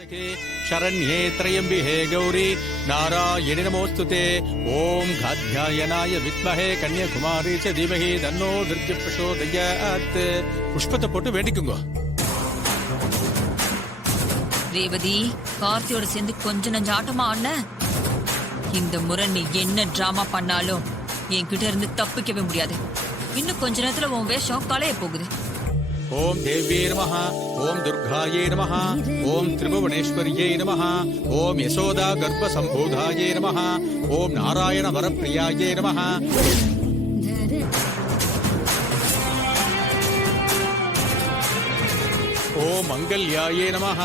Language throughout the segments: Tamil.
शरण्ये त्र्यम्बिके गौरी नारायणि नमोस्तुते ओम कात्यायनाय विद्महे कन्याकुमारी च धीमहि तन्नो दुर्गे प्रचोदयात् पुष्पத்தை போட்டு வேண்டிக்குங்க. ரேவதி, கார்த்தியோட சேர்ந்து கொஞ்ச நஞ்ச ஆட்டமா ஆன இந்த முறை நீ என்ன டிராமா பண்ணாலும் என்கிட்ட இருந்து தப்பிக்கவே முடியாது. இன்னும் கொஞ்ச நேரத்துல உன் வேஷம் களைய போகுது. ओम देव्ये नमः ओम दुर्गाये नमः ओम त्रिभुवनेश्वर्ये नमः ओम यशोदा गर्भ संभूताये नमः ओम नारायण वरप्रियाये नमः ओम मंगल्याये नमः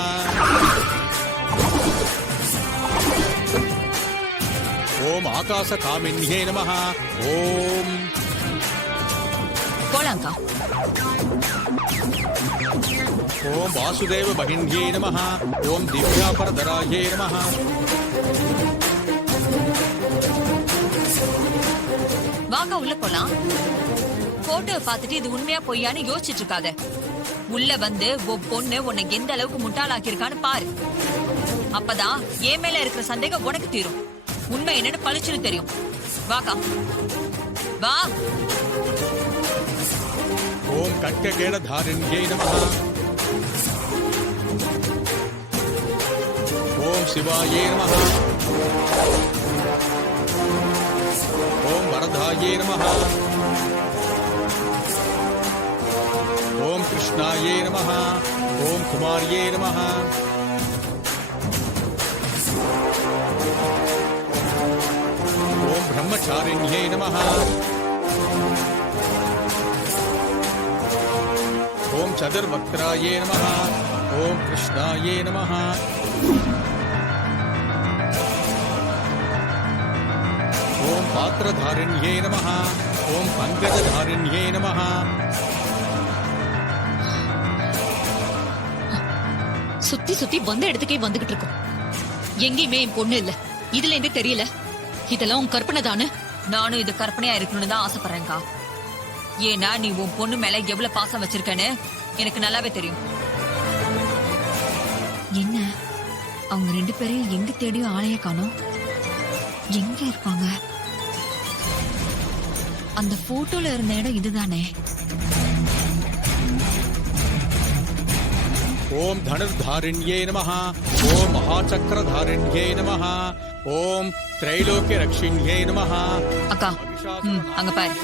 ओम आकाश कामिन्ये नमः ओम போலாங்கா. ओम वासुदेव बहिन्ये नमः ओम दिव्यापरधराये नमः வாங்க உள்ள போலாம். போட்டோ பார்த்துட்டு இது உண்மையா பொய்யான்னு யோசிச்சுட்டு இருக்காத. உள்ள வந்து பொண்ணு உன்னை எந்த அளவுக்கு முட்டாளாக்கி இருக்கான்னு பாரு. அப்பதான் என் மேல இருக்கிற சந்தேகம் உனக்கு தீரும். உண்மை என்னன்னு பளிச்சுன்னு தெரியும். வாக்கா வா. ओम कट्टकेडधारिण्ये नमः ओम शिवाये नमः ओम वरदाये नमः ओम कृष्णाये नमः ओम कुमार्ये नमः ओम ब्रह्मचारिण्ये नमः ओम चतुर्वक्त्राये नमः ओम कृष्णाये नमः ओम पात्रधारिण्ये नमः ओम पंकजधारिण्ये नमः சுத்தி சுத்தி வந்த இடத்துக்கே வந்துகிட்டு இருக்கும். எங்கேயுமே என் பொண்ணு இல்ல. இதுல இருந்தே தெரியல. இதெல்லாம் உன் கற்பனை தானே? நானும் இது கற்பனையா இருக்கணும்னு தான் ஆசைப்படுறேன்க்கா. ஏன்னா நீ உன் பொண்ணு மேல எவ்வளவு பாசம் வச்சிருக்கன்னு எனக்கு நல்லாவே தெரியும். என்ன அவங்க ரெண்டு பேரையும் எங்க தேடியும் ஆளைய காணோம். எங்க இருப்பாங்க? அந்த போட்டோல இருந்த இடம் இதுதானே? ओम धनुर्धारिण्ये नमः ओम महाचक्रधारिण्ये नमः ओम त्रैलोक्य रक्षिण्ये नमः அக்கா, அங்க பாரு.